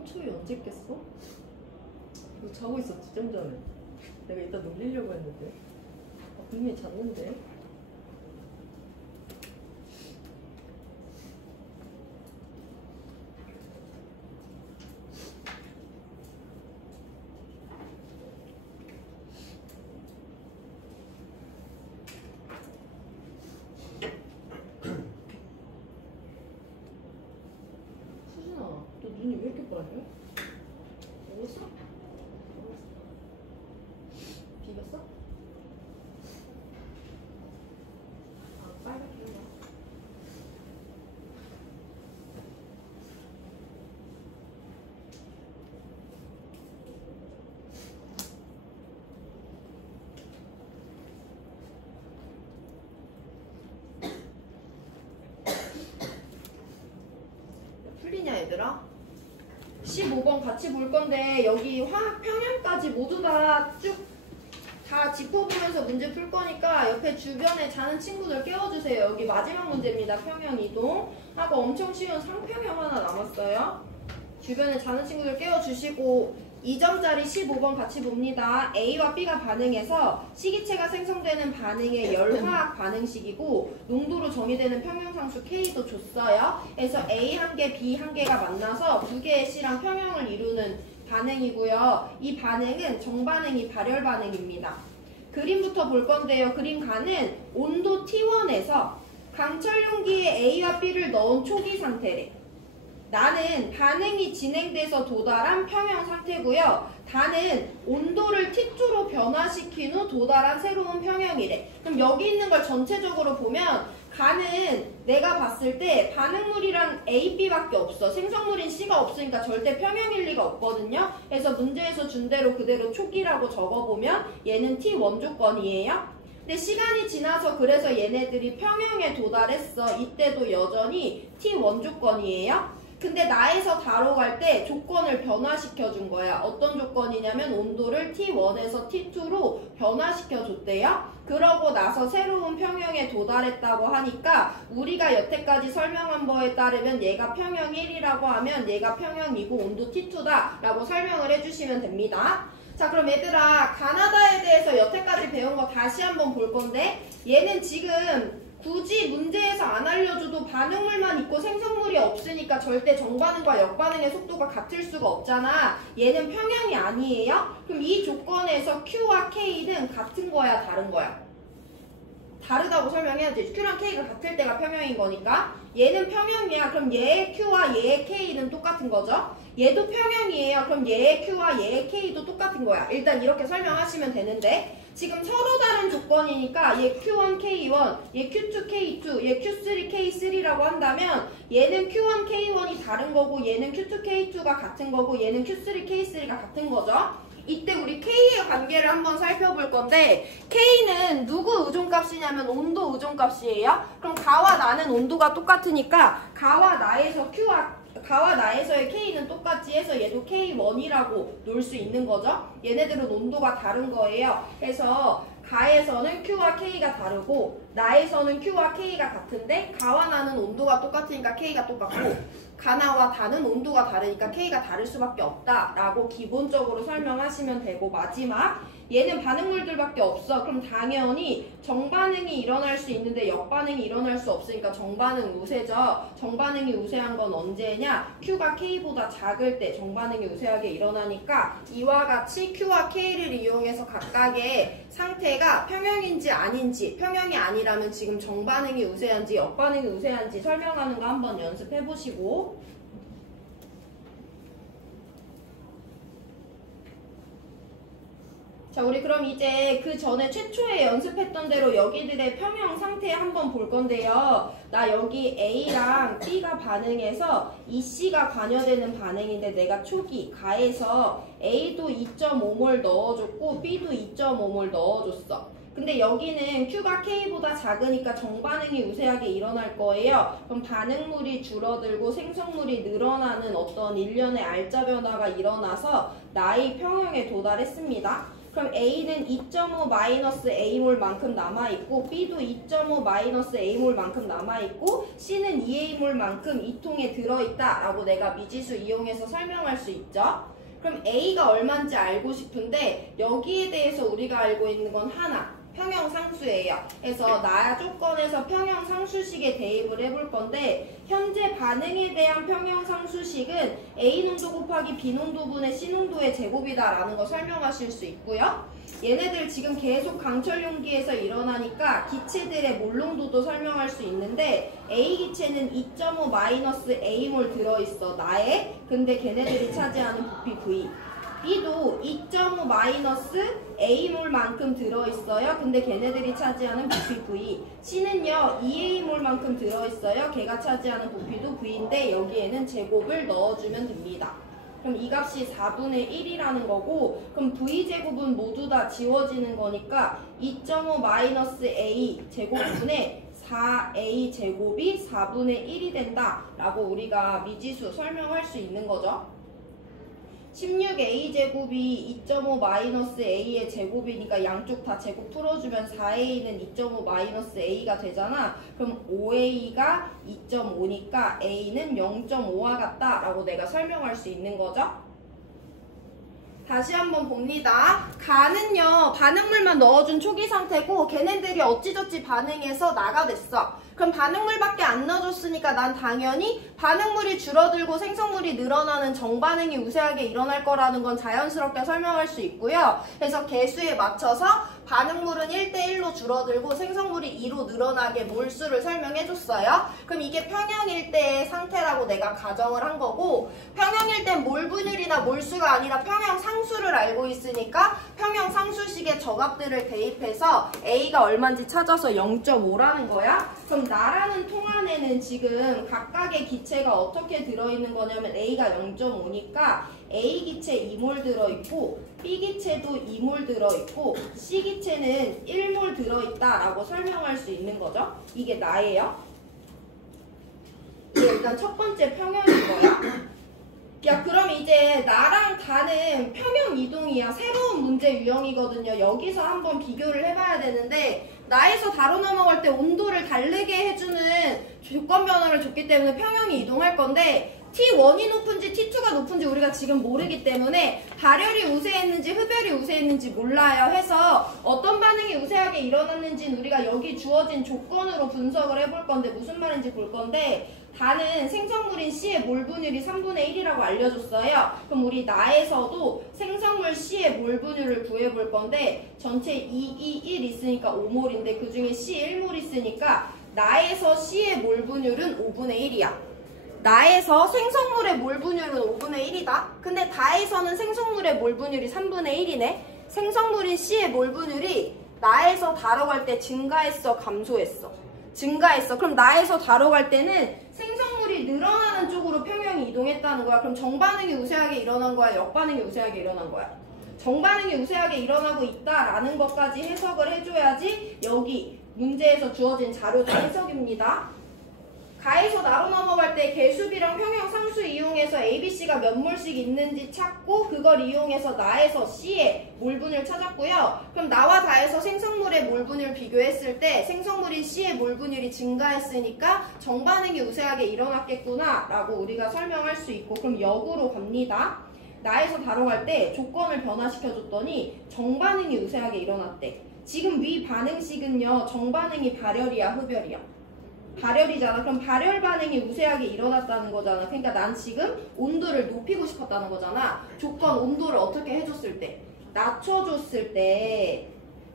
삼촌이 언제 깼어? 너 자고 있었지 좀 전에. 내가 이따 놀리려고 했는데. 분명히 잤는데. 수진아, 너 눈이 왜 이렇게 빨개? 먹었어? 비겼어? 아, 빨갛게 나. 풀리냐 얘들아? 15번 같이 볼 건데 여기 화학 평형까지 모두 다 쭉 다 짚어보면서 문제 풀 거니까 옆에 주변에 자는 친구들 깨워주세요. 여기 마지막 문제입니다. 평형 이동 하고 엄청 쉬운 상평형 하나 남았어요. 주변에 자는 친구들 깨워주시고 2점짜리 15번 같이 봅니다. A와 B가 반응해서 시기체가 생성되는 반응의 열화학 반응식이고 농도로 정의되는 평형상수 K도 줬어요. 그래서 A 한 개, B 한 개가 만나서 두 개의 C랑 평형을 이루는 반응이고요. 이 반응은 정반응이 발열 반응입니다. 그림부터 볼 건데요. 그림 가는 온도 T1에서 강철 용기에 A와 B를 넣은 초기 상태래. 나는 반응이 진행돼서 도달한 평형 상태고요. 다는 온도를 T2로 변화시킨 후 도달한 새로운 평형이래. 그럼 여기 있는 걸 전체적으로 보면 가는 내가 봤을 때 반응물이랑 A, B밖에 없어. 생성물인 C가 없으니까 절대 평형일 리가 없거든요. 그래서 문제에서 준 대로 그대로 초기라고 적어보면 얘는 T1 조건이에요. 근데 시간이 지나서 그래서 얘네들이 평형에 도달했어. 이때도 여전히 T1 조건이에요. 근데 나에서 다로 갈 때 조건을 변화시켜 준 거야. 어떤 조건이냐면 온도를 T1에서 T2로 변화시켜 줬대요. 그러고 나서 새로운 평형에 도달했다고 하니까 우리가 여태까지 설명한 거에 따르면 얘가 평형 1이라고 하면 얘가 평형이고 온도 T2다 라고 설명을 해주시면 됩니다. 자, 그럼 얘들아 가나다에 대해서 여태까지 배운 거 다시 한번 볼 건데 얘는 지금 굳이 문제에서 안 알려줘도 반응물만 있고 생성물이 없으니까 절대 정반응과 역반응의 속도가 같을 수가 없잖아. 얘는 평형이 아니에요? 그럼 이 조건에서 Q와 K는 같은 거야, 다른 거야? 다르다고 설명해야지. Q랑 K가 같을 때가 평형인 거니까. 얘는 평형이야. 그럼 얘의 Q와 얘의 K는 똑같은 거죠. 얘도 평형이에요. 그럼 얘의 Q와 얘의 K도 똑같은 거야. 일단 이렇게 설명하시면 되는데 지금 서로 다른 조건이니까 얘 Q1, K1, 얘 Q2, K2, 얘 Q3, K3라고 한다면 얘는 Q1, K1이 다른 거고 얘는 Q2, K2가 같은 거고 얘는 Q3, K3가 같은 거죠. 이때 우리 K의 관계를 한번 살펴볼 건데 K는 누구 의존값이냐면 온도 의존값이에요. 그럼 가와 나는 온도가 똑같으니까 가와 나에서 가와 나에서의 K는 똑같이 해서 얘도 K1이라고 놓을 수 있는 거죠. 얘네들은 온도가 다른 거예요. 그래서 가에서는 Q와 K가 다르고 나에서는 Q와 K가 같은데 가와 나는 온도가 똑같으니까 K가 똑같고 가나와 다는 온도가 다르니까 K가 다를 수밖에 없다라고 기본적으로 설명하시면 되고 마지막 얘는 반응물들밖에 없어. 그럼 당연히 정반응이 일어날 수 있는데 역반응이 일어날 수 없으니까 정반응 우세죠. 정반응이 우세한 건 언제냐? Q가 K보다 작을 때 정반응이 우세하게 일어나니까 이와 같이 Q와 K를 이용해서 각각의 상태가 평형인지 아닌지 평형이 아니라면 지금 정반응이 우세한지 역반응이 우세한지 설명하는 거 한번 연습해 보시고 자, 우리 그럼 이제 그 전에 최초에 연습했던 대로 여기들의 평형 상태 한번 볼 건데요. 나 여기 A랑 B가 반응해서 이 C가 관여되는 반응인데 내가 초기 가에서 A도 2.5몰 넣어줬고 B도 2.5몰 넣어줬어. 근데 여기는 Q가 K보다 작으니까 정반응이 우세하게 일어날 거예요. 그럼 반응물이 줄어들고 생성물이 늘어나는 어떤 일련의 알짜 변화가 일어나서 나의 평형에 도달했습니다. 그럼 A는 2.5 마이너스 A몰만큼 남아있고 B도 2.5 마이너스 A몰만큼 남아있고 C는 2A몰만큼 이 통에 들어있다 라고 내가 미지수 이용해서 설명할 수 있죠. 그럼 A가 얼마인지 알고 싶은데 여기에 대해서 우리가 알고 있는 건 하나, 평형상수예요. 그래서 나 조건에서 평형상수식에 대입을 해볼 건데 현재 반응에 대한 평형상수식은 A농도 곱하기 B농도분의 C농도의 제곱이다 라는 거 설명하실 수 있고요. 얘네들 지금 계속 강철 용기에서 일어나니까 기체들의 몰농도도 설명할 수 있는데 A 기체는 2.5 마이너스 A몰 들어있어 나에. 근데 걔네들이 차지하는 부피 V. B도 2.5 마이너스 A몰만큼 들어있어요. 근데 걔네들이 차지하는 부피 V. C는요 2A몰만큼 들어있어요. 걔가 차지하는 부피도 V인데 여기에는 제곱을 넣어주면 됩니다. 그럼 이 값이 4분의 1이라는 거고 그럼 V제곱은 모두 다 지워지는 거니까 2.5 마이너스 A 제곱분의 4A 제곱이 4분의 1이 된다 라고 우리가 미지수 설명할 수 있는 거죠. 16A 제곱이 2.5 마이너스 A의 제곱이니까 양쪽 다 제곱 풀어주면 4A는 2.5 마이너스 A가 되잖아. 그럼 5A가 2.5니까 A는 0.5와 같다 라고 내가 설명할 수 있는 거죠. 다시 한번 봅니다. 가는요 반응물만 넣어준 초기 상태고 걔네들이 어찌저찌 반응해서 나가 됐어. 그럼 반응물밖에 안 넣어줬으니까 난 당연히 반응물이 줄어들고 생성물이 늘어나는 정반응이 우세하게 일어날 거라는 건 자연스럽게 설명할 수 있고요. 그래서 개수에 맞춰서 반응물은 1대1로 줄어들고 생성물이 2로 늘어나게 몰수를 설명해줬어요. 그럼 이게 평형일 때의 상태라고 내가 가정을 한 거고 평형일 땐 몰분율이나 몰수가 아니라 평형상수를 알고 있으니까 평형상수식의 저값들을 대입해서 A가 얼마인지 찾아서 0.5라는 거야. 그럼 나라는 통 안에는 지금 각각의 기체가 어떻게 들어있는 거냐면 A가 0.5니까 A 기체 2몰 들어있고 B 기체도 2몰 들어있고 C 기체는 1몰 들어있다라고 설명할 수 있는 거죠. 이게 나예요. 이게 일단 첫 번째 평형인 거야. 야 그럼 이제 나랑 다는 평형 이동이야. 새로운 문제 유형이거든요. 여기서 한번 비교를 해봐야 되는데 나에서 다로 넘어갈 때 온도를 다르게 해주는 조건 변화를 줬기 때문에 평형이 이동할 건데 T1이 높은지 T2가 높은지 우리가 지금 모르기 때문에 발열이 우세했는지 흡열이 우세했는지 몰라요. 해서 어떤 반응이 우세하게 일어났는지는 우리가 여기 주어진 조건으로 분석을 해볼 건데 무슨 말인지 볼 건데 다는 생성물인 C의 몰분율이 3분의 1이라고 알려줬어요. 그럼 우리 나에서도 생성물 C의 몰분율을 구해볼 건데 전체 2, 2, 1 있으니까 5몰인데 그 중에 C 1몰 있으니까 나에서 C의 몰분율은 5분의 1이야. 나에서 생성물의 몰분율은 5분의 1이다. 근데 다에서는 생성물의 몰분율이 3분의 1이네. 생성물인 C의 몰분율이 나에서 다로 갈 때 증가했어, 감소했어? 증가했어. 그럼 나에서 다로 갈 때는 생성물이 늘어나는 쪽으로 평형이 이동했다는 거야. 그럼 정반응이 우세하게 일어난 거야? 역반응이 우세하게 일어난 거야? 정반응이 우세하게 일어나고 있다라는 것까지 해석을 해줘야지 여기 문제에서 주어진 자료도 해석입니다. 가에서 나로 넘어갈 때 개수비랑 평형상수 이용해서 ABC가 몇 몰씩 있는지 찾고 그걸 이용해서 나에서 C의 몰분율 찾았고요. 그럼 나와 다에서 생성물의 몰분율 비교했을 때 생성물인 C의 몰분율이 증가했으니까 정반응이 우세하게 일어났겠구나 라고 우리가 설명할 수 있고 그럼 역으로 갑니다. 나에서 다로 갈 때 조건을 변화시켜줬더니 정반응이 우세하게 일어났대. 지금 위 반응식은요 정반응이 발열이야 흡열이야? 발열이잖아. 그럼 발열 반응이 우세하게 일어났다는 거잖아. 그러니까 난 지금 온도를 높이고 싶었다는 거잖아. 조건 온도를 어떻게 해줬을 때? 낮춰줬을 때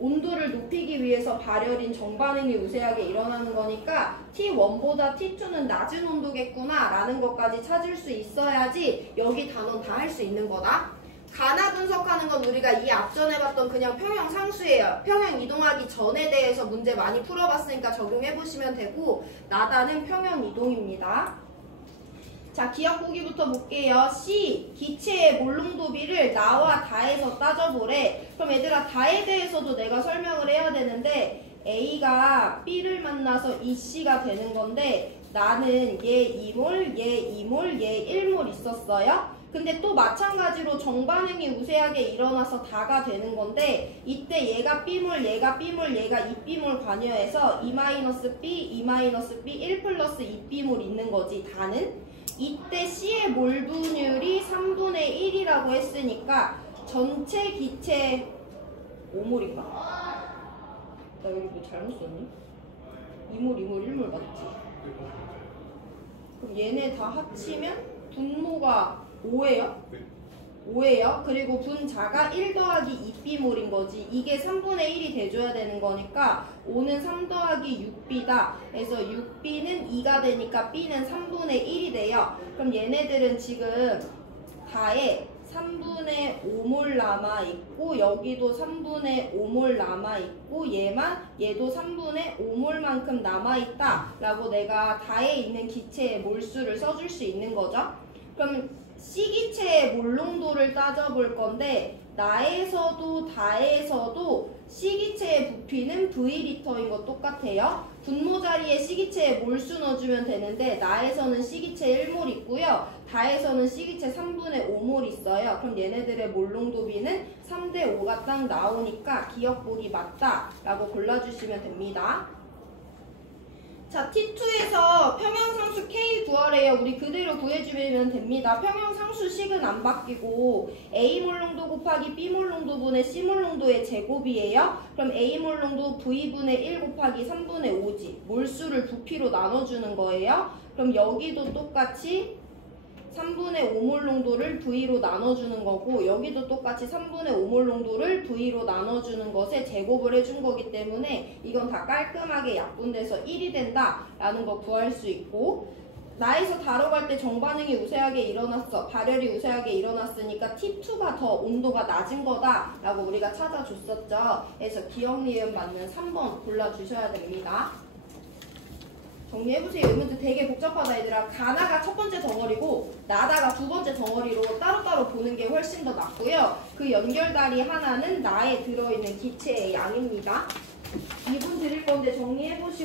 온도를 높이기 위해서 발열인 정반응이 우세하게 일어나는 거니까 T1보다 T2는 낮은 온도겠구나 라는 것까지 찾을 수 있어야지 여기 단원 다 할 수 있는 거다. 가나 분석하는 건 우리가 이 앞전에 봤던 그냥 평형 상수예요. 평형 이동하기 전에 대해서 문제 많이 풀어봤으니까 적용해보시면 되고 나다는 평형 이동입니다. 자, 기억 보기부터 볼게요. C, 기체의 몰농도비를 나와 다에서 따져보래. 그럼 얘들아 다에 대해서도 내가 설명을 해야 되는데 A가 B를 만나서 EC가 되는 건데 나는 얘 2몰, 얘 2몰, 얘 1몰 있었어요. 근데 또 마찬가지로 정반응이 우세하게 일어나서 다가 되는 건데 이때 얘가 B몰, 얘가 B몰, 얘가 2B몰 관여해서 2-B, 2-B, 1 플러스 2B몰 있는 거지, 다는. 이때 C의 몰 분율이 3분의 1이라고 했으니까 전체 기체 5몰인가? 나 여기 뭐 잘못 썼니? 2몰, 2몰, 1몰 맞지? 그럼 얘네 다 합치면 분모가 5예요? 5예요. 그리고 분자가 1 더하기 2B몰인 거지. 이게 3분의 1이 돼줘야 되는 거니까 5는 3 더하기 6B다. 그래서 6B는 2가 되니까 B는 3분의 1이 돼요. 그럼 얘네들은 지금 다에 3분의 5몰 남아있고 여기도 3분의 5몰 남아있고 얘도 3분의 5몰만큼 남아있다 라고 내가 다에 있는 기체의 몰수를 써줄 수 있는 거죠. 그럼 C기체의 몰농도를 따져볼 건데 나에서도 다에서도 C기체의 부피는 V리터인 거 똑같아요. 분모 자리에 C기체의 몰수 넣어주면 되는데 나에서는 C기체 1몰 있고요. 다에서는 C기체 3분의 5몰 있어요. 그럼 얘네들의 몰농도비는 3대 5가 딱 나오니까 기억보기 맞다 라고 골라주시면 됩니다. 자, T2에서 평형상수 K 구하래요. 우리 그대로 구해주면 됩니다. 평형상수식은 안 바뀌고 A몰 농도 곱하기 B몰 농도분의 C몰 농도의 제곱이에요. 그럼 A몰 농도 V분의 1 곱하기 3분의 5지. 몰수를 부피로 나눠주는 거예요. 그럼 여기도 똑같이 3분의 5몰 농도를 V로 나눠주는 거고 여기도 똑같이 3분의 5몰 농도를 V로 나눠주는 것에 제곱을 해준 거기 때문에 이건 다 깔끔하게 약분돼서 1이 된다 라는 거 구할 수 있고 나에서 다로 갈 때 정반응이 우세하게 일어났어. 발열이 우세하게 일어났으니까 T2가 더 온도가 낮은 거다 라고 우리가 찾아줬었죠. 그래서 기억, 니은 맞는 3번 골라주셔야 됩니다. 정리해보세요. 이 문제 되게 복잡하다 얘들아. 가나가 첫 번째 덩어리고 나다가 두 번째 덩어리로 따로따로 보는 게 훨씬 더 낫고요. 그 연결다리 하나는 나에 들어있는 기체의 양입니다. 2분 드릴 건데 정리해보시고